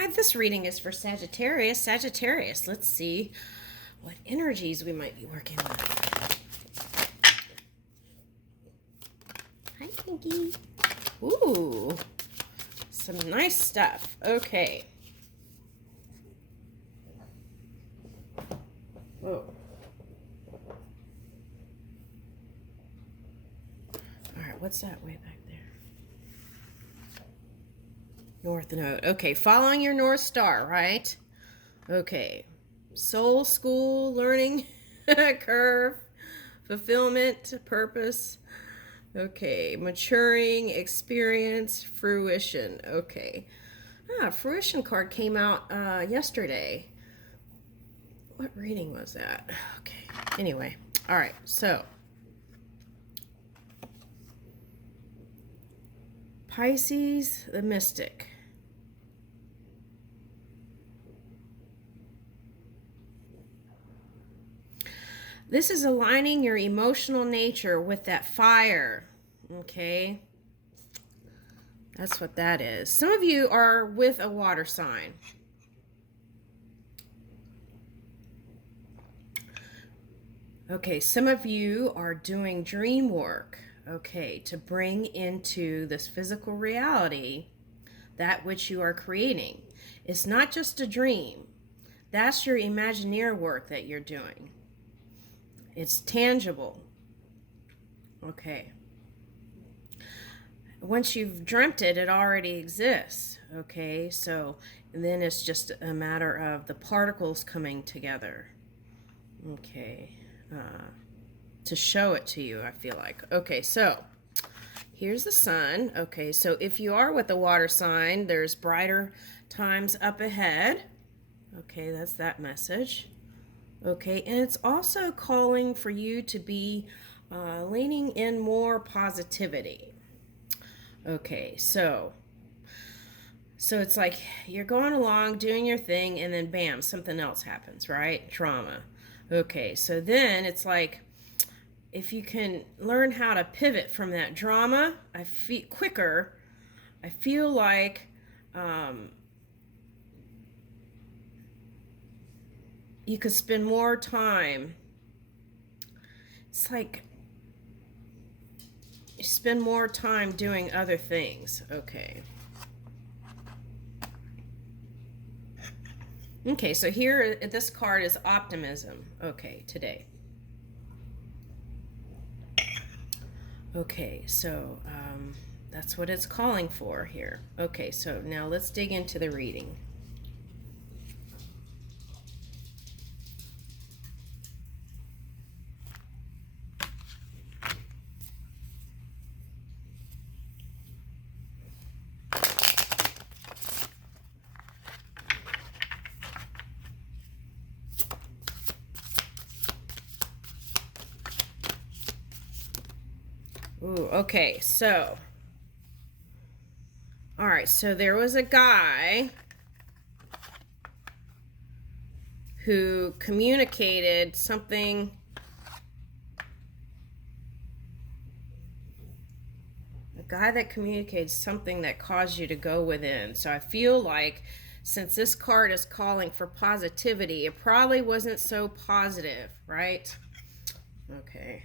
Hi, this reading is for Sagittarius. Sagittarius, let's see what energies we might be working with. Hi, Pinky. Ooh, some nice stuff. Okay. Whoa. All right, what's that way back there? North Node. Okay, following your North Star, right? Okay. Soul, school, learning, curve, fulfillment, purpose. Okay, maturing, experience, fruition. Okay. Fruition card came out yesterday. What reading was that? Okay. Anyway, all right. So, Pisces, the mystic. This is aligning your emotional nature with that fire. Okay. That's what that is. Some of you are with a water sign. Okay, some of you are doing dream work, okay, to bring into this physical reality that which you are creating. It's not just a dream. That's your Imagineer work that you're doing. It's tangible. Okay. Once you've dreamt it, it already exists. Okay, so then it's just a matter of the particles coming together. Okay. To show it to you, I feel like. Okay, so here's the sun. Okay, so if you are with the water sign, there's brighter times up ahead. Okay, that's that message. Okay, and it's also calling for you to be leaning in more positivity. Okay, so it's like you're going along doing your thing and then bam, something else happens, right? Trauma. Okay, so then it's like if you can learn how to pivot from that drama, I feel quicker. I feel like you could spend more time. It's like you spend more time doing other things. Okay. Okay, so here, this card is optimism. Okay, today. Okay, so that's what it's calling for here. Okay, so now let's dig into the reading. Ooh, okay, so. All right, so there was a guy who communicated something. A guy that communicates something that caused you to go within. So I feel like since this card is calling for positivity, it probably wasn't so positive, right? Okay.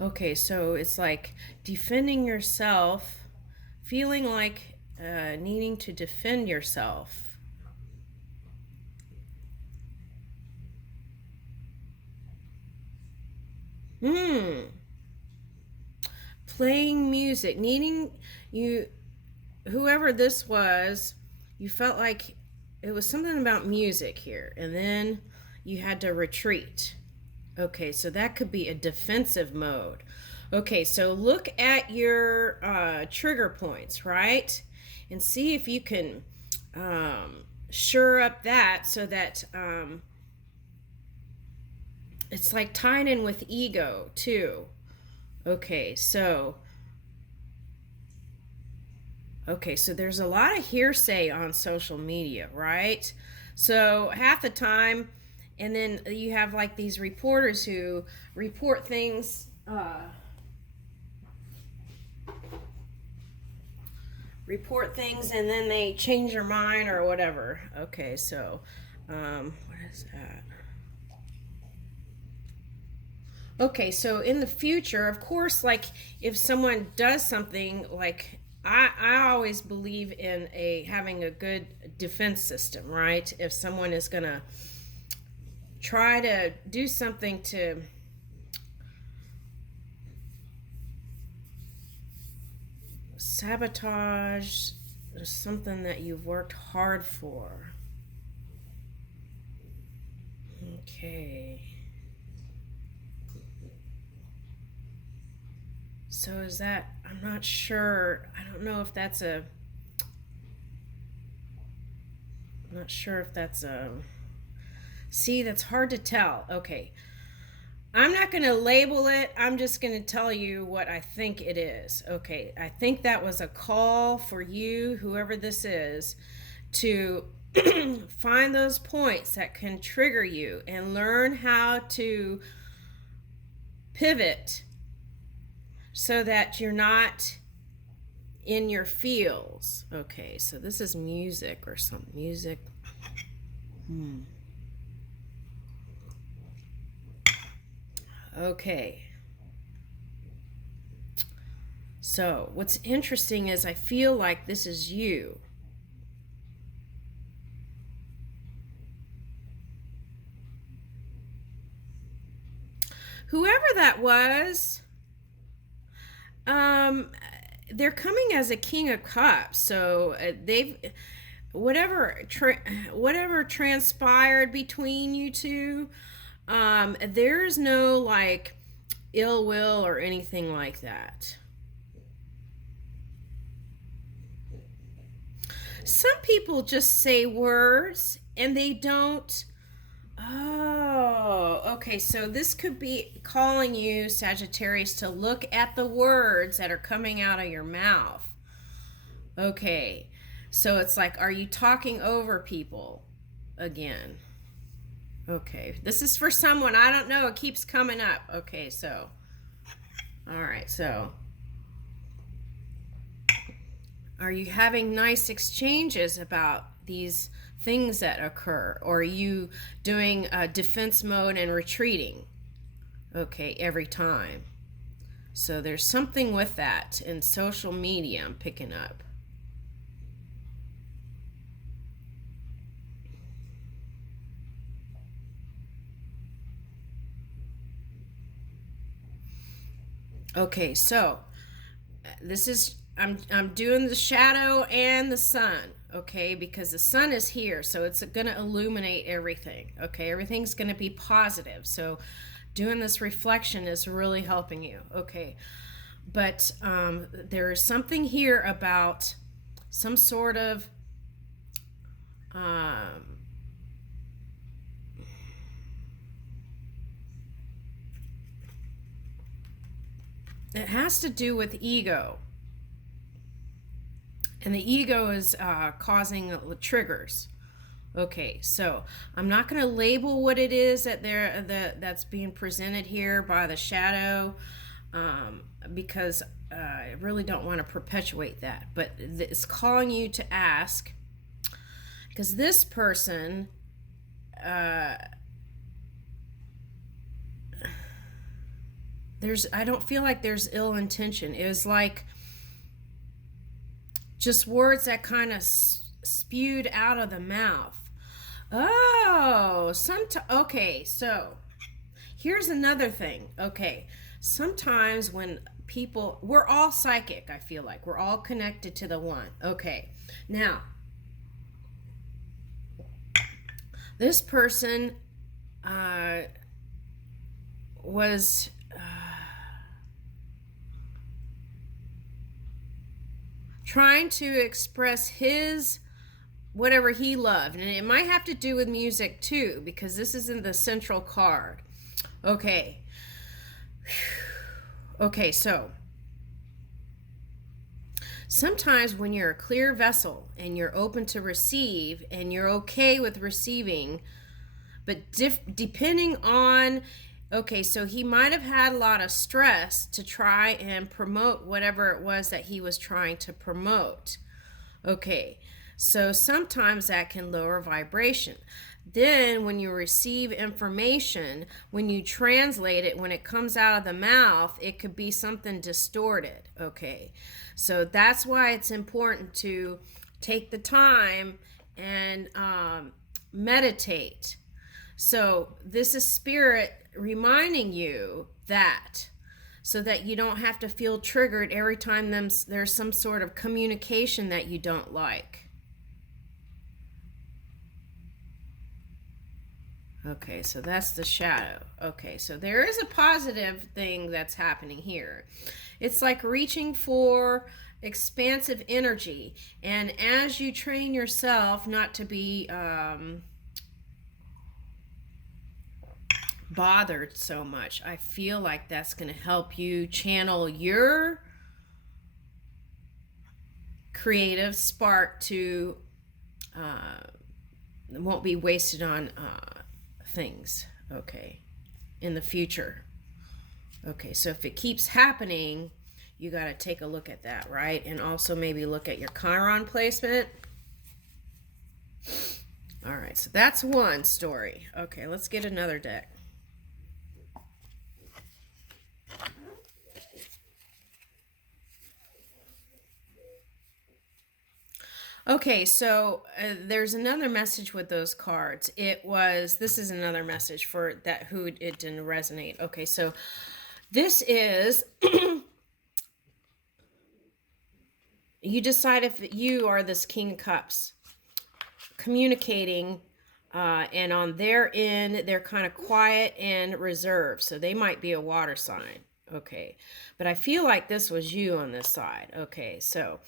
Okay, so it's like defending yourself, feeling like needing to defend yourself. Playing music, needing you, whoever this was, you felt like it was something about music here, and then you had to retreat. Okay, so that could be a defensive mode. Okay, so look at your trigger points, right? And see if you can shore up that so that it's like tying in with ego too. Okay, so there's a lot of hearsay on social media, right? So half the time And then you have like these reporters who report things, and then they change their mind or whatever. Okay, so what is that? Okay, so in the future, of course, like if someone does something, like I always believe in having a good defense system, right? If someone is gonna try to do something to sabotage something that you've worked hard for. Okay. So is that, I'm not sure. I don't know if that's a, I'm not sure if that's a, see, that's hard to tell. Okay. I'm not going to label it. I'm just going to tell you what I think it is. Okay. I think that was a call for you, whoever this is, to find those points that can trigger you and learn how to pivot so that you're not in your feels. Okay, so this is music or some music. Okay. So what's interesting is I feel like this is you. Whoever that was, they're coming as a King of Cups. So they've whatever transpired between you two, there's no like ill will or anything like that. Some people just say words and they don't. Oh, okay. So this could be calling you, Sagittarius, to look at the words that are coming out of your mouth. Okay. So it's like, are you talking over people again? Okay. This is for someone. I don't know. It keeps coming up. Okay. So, all right. So, are you having nice exchanges about these things that occur, or are you doing defense mode and retreating? Okay, every time. So there's something with that in social media I'm picking up. Okay, so this is I'm doing the shadow and the sun, okay, because the sun is here, so it's going to illuminate everything. Okay, everything's going to be positive. So doing this reflection is really helping you. Okay, but there is something here about some sort of it has to do with ego. And the ego is causing triggers. Okay, so I'm not going to label what it is that's being presented here by the shadow, because I really don't want to perpetuate that. But it's calling you to ask, because this person I don't feel like there's ill intention. It was like just words that kind of spewed out of the mouth. Oh, okay, so here's another thing. Okay, sometimes when people, we're all psychic, I feel like. We're all connected to the one. Okay, now, this person was trying to express his whatever he loved, and it might have to do with music too, because this is in the central card. Okay, so sometimes when you're a clear vessel and you're open to receive and you're okay with receiving, But depending on, okay, so he might have had a lot of stress to try and promote whatever it was that he was trying to promote. Okay, so sometimes that can lower vibration. Then when you receive information, when you translate it, when it comes out of the mouth, it could be something distorted. Okay, so that's why it's important to take the time and meditate. So this is spirit reminding you that, so that you don't have to feel triggered every time there's some sort of communication that you don't like. Okay, so that's the shadow. Okay, so there is a positive thing that's happening here. It's like reaching for expansive energy. And as you train yourself not to be bothered so much, I feel like that's going to help you channel your creative spark to won't be wasted on things, okay, in the future. Okay, so if it keeps happening, you got to take a look at that, right? And also maybe look at your Chiron placement. All right, so that's one story. Okay, let's get another deck. Okay, so there's another message with those cards. This is another message for that who it didn't resonate. Okay, so this is, you decide if you are this King of Cups, communicating, and on their end, they're kind of quiet and reserved. So they might be a water sign. Okay, but I feel like this was you on this side. Okay, so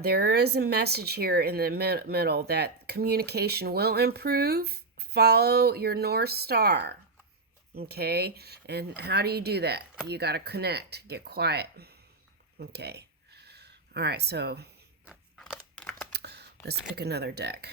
there is a message here in the middle that communication will improve. Follow your North Star. Okay, and how do you do that? You got to connect, get quiet. Okay, all right, so let's pick another deck.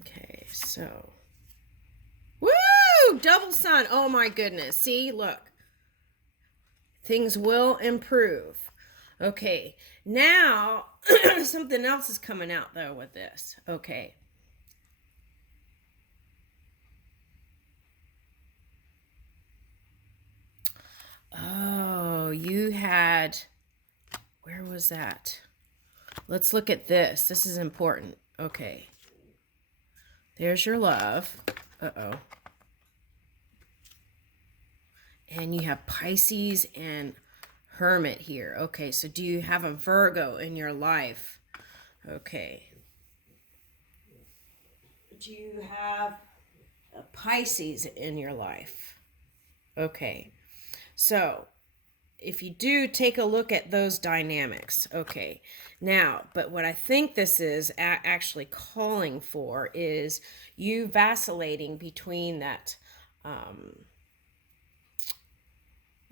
Okay, so, woo! Double sun. Oh my goodness. See, look. Things will improve. Okay, now something else is coming out though with this. Okay. Oh, you had, where was that? Let's look at this. This is important. Okay. There's your love. Uh-oh. And you have Pisces and Hermit here. Okay, so do you have a Virgo in your life? Okay. Do you have a Pisces in your life? Okay. So, if you do, take a look at those dynamics. Okay. Now, but what I think this is actually calling for is you vacillating between that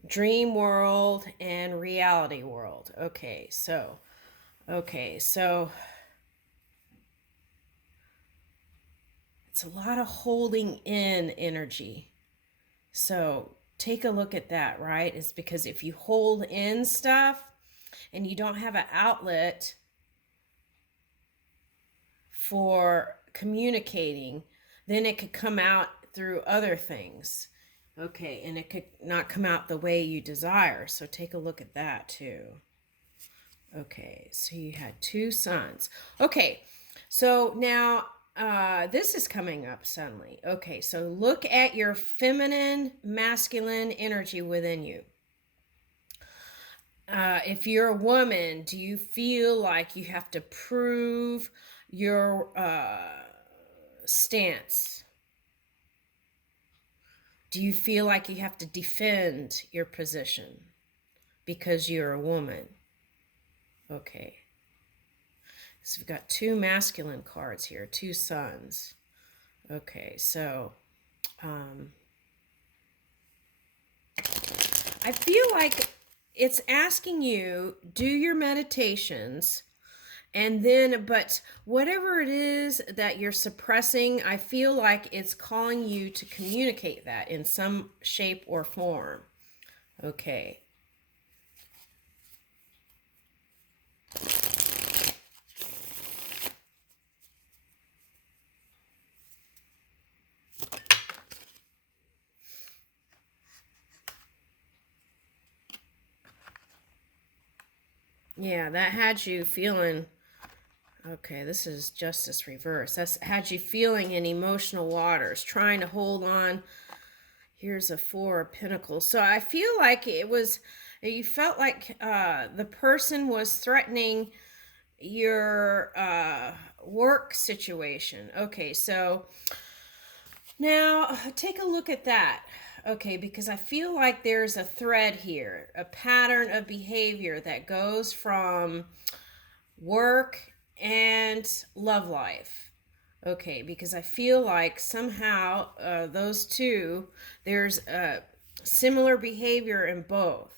dream world and reality world. Okay, so it's a lot of holding in energy. So take a look at that, right? It's because if you hold in stuff and you don't have an outlet for communicating, then it could come out through other things. Okay, and it could not come out the way you desire. So take a look at that too. Okay, so you had two suns. Okay, so now this is coming up suddenly. Okay, so look at your feminine, masculine energy within you. If you're a woman, do you feel like you have to prove your stance? Do you feel like you have to defend your position? because you're a woman. Okay. So we've got two masculine cards here, two suns. Okay, so I feel like it's asking you, do your meditations, and then, but whatever it is that you're suppressing, I feel like it's calling you to communicate that in some shape or form. Okay. Yeah, that had you feeling, okay, this is justice reverse. That's had you feeling in emotional waters, trying to hold on. Here's a Four of Pentacles. So I feel like it was, you felt like the person was threatening your work situation. Okay, so now take a look at that. Okay, because I feel like there's a thread here, a pattern of behavior that goes from work and love life. Okay, because I feel like somehow those two, there's a similar behavior in both.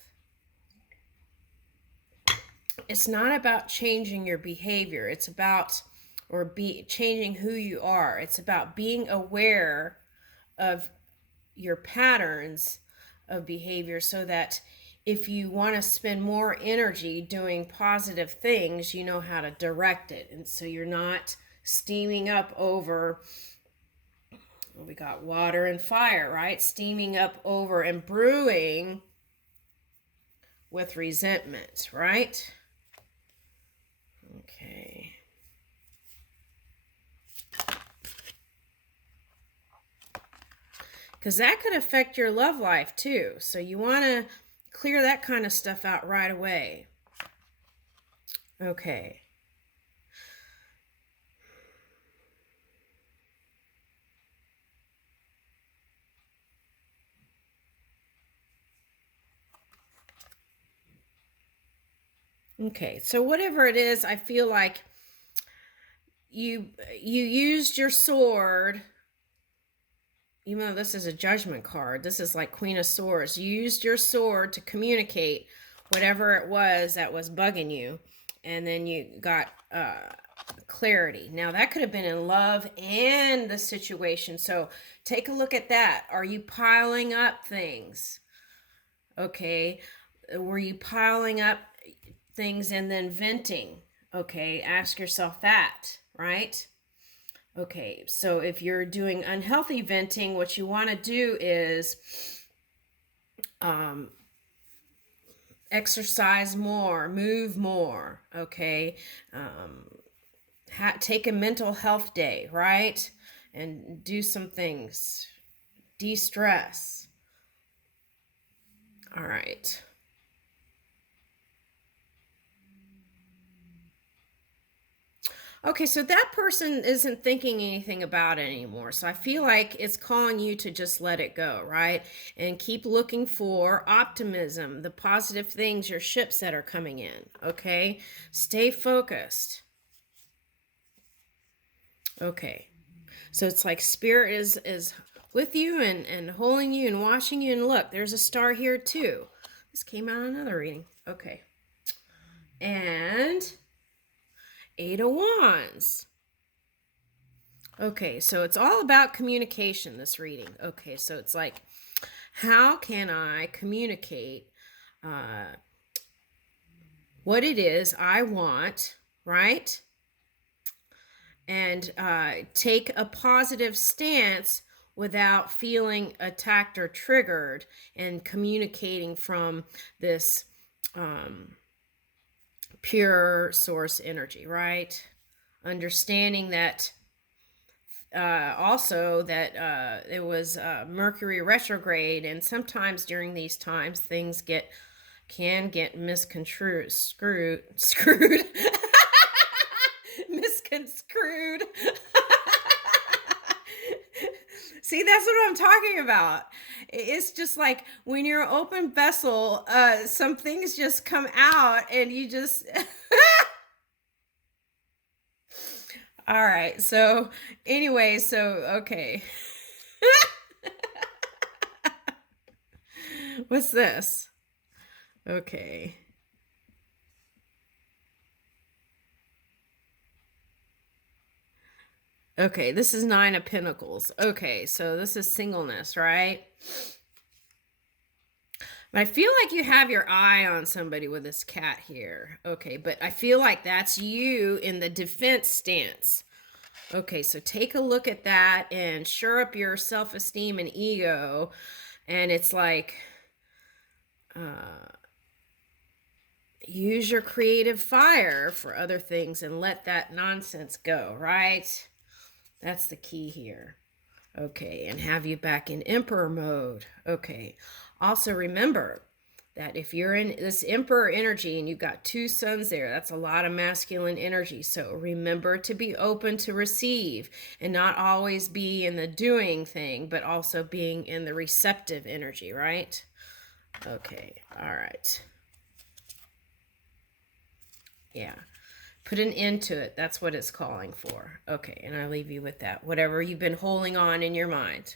It's not about changing your behavior. It's about, changing who you are. It's about being aware of your patterns of behavior so that if you want to spend more energy doing positive things, you know how to direct it. And so you're not steaming up over, we got water and fire, right? Steaming up over and brewing with resentment, right? Okay. Because that could affect your love life too. So you want to clear that kind of stuff out right away. Okay. Okay, so whatever it is, I feel like you used your sword, even though this is a judgment card. This is like Queen of Swords. You used your sword to communicate whatever it was that was bugging you, and then you got clarity. Now that could have been in love and the situation. So take a look at that. Are you piling up things? Okay. Were you piling up things and then venting? Okay, ask yourself that, right? Okay, so if you're doing unhealthy venting, what you want to do is exercise more, move more, okay? Take a mental health day, right? And do some things. De-stress. All right. Okay, so that person isn't thinking anything about it anymore. So I feel like it's calling you to just let it go, right? And keep looking for optimism, the positive things, your ships that are coming in, okay? Stay focused. Okay. So it's like spirit is with you and holding you and watching you. And look, there's a star here too. This came out in another reading. Okay. And Eight of Wands. Okay, so it's all about communication, this reading. Okay, so it's like, how can I communicate what it is I want, right? And take a positive stance without feeling attacked or triggered, and communicating from this pure source energy, right? Understanding that also that it was Mercury retrograde, and sometimes during these times things can get misconstrued, screwed, misconstrued. See, that's what I'm talking about. It's just like when you're an open vessel, some things just come out and you just all right. So anyway, so okay. What's this? Okay. Okay, this is Nine of Pentacles. Okay, so this is singleness, right? But I feel like you have your eye on somebody with this cat here. Okay, but I feel like that's you in the defense stance. Okay, so take a look at that and shore up your self-esteem and ego. And it's like, use your creative fire for other things and let that nonsense go, right? That's the key here. Okay, and have you back in Emperor mode. Okay, also remember that if you're in this Emperor energy and you've got two suns there, that's a lot of masculine energy. So remember to be open to receive and not always be in the doing thing, but also being in the receptive energy, right? Okay, all right. Yeah. Put an end to it. That's what it's calling for. Okay, and I leave you with that. Whatever you've been holding on in your mind.